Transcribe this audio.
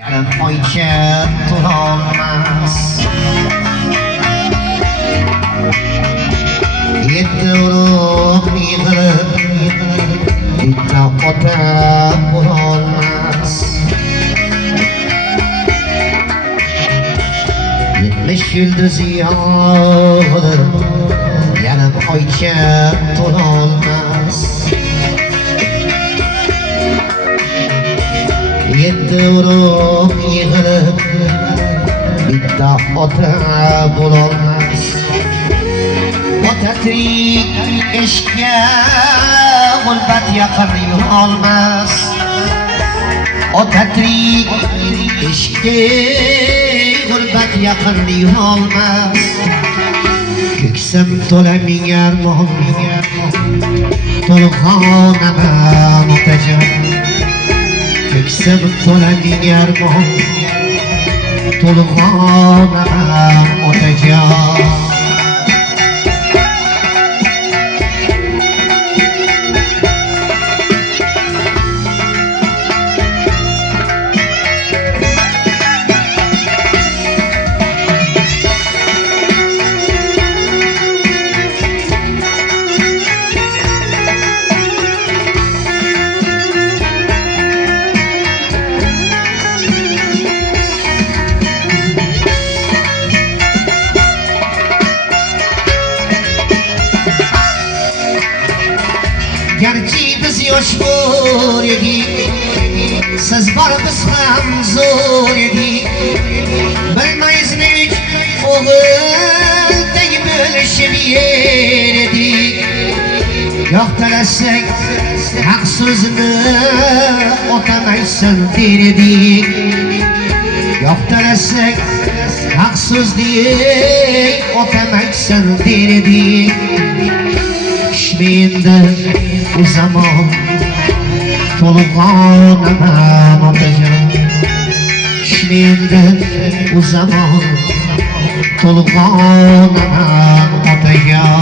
Yarim oycha to'lolmas yetti urug' yig'ib bitta ota bo'lolmas 70 yulduz yog'ilib yarim oycha to'lolmas yetti urug' yig'ilib bitta ota bo'lolmas ota tirik ishga g'ulbat yaqin yurolmas ota tirik ishga g'ulbat yaqin yurolmas ko'ksim to'la ming armon to'lg'onaman otajon ko'ksim to'la ming armon to'lg'onaman otajon Gerçi biz yosh bor edik, siz bor biz ham zo'r edik. Bilmaysizlik o'g'ildek bo'lishib yer edik. Yo'qtalasak haq so'zni o'tamaysan der edik. Yo'qtalasak haq so'zni o'tamaysan der edik. Şimdi bu zaman to'lg'onaman otajon Şimdi bu zaman to'lg'onaman otajon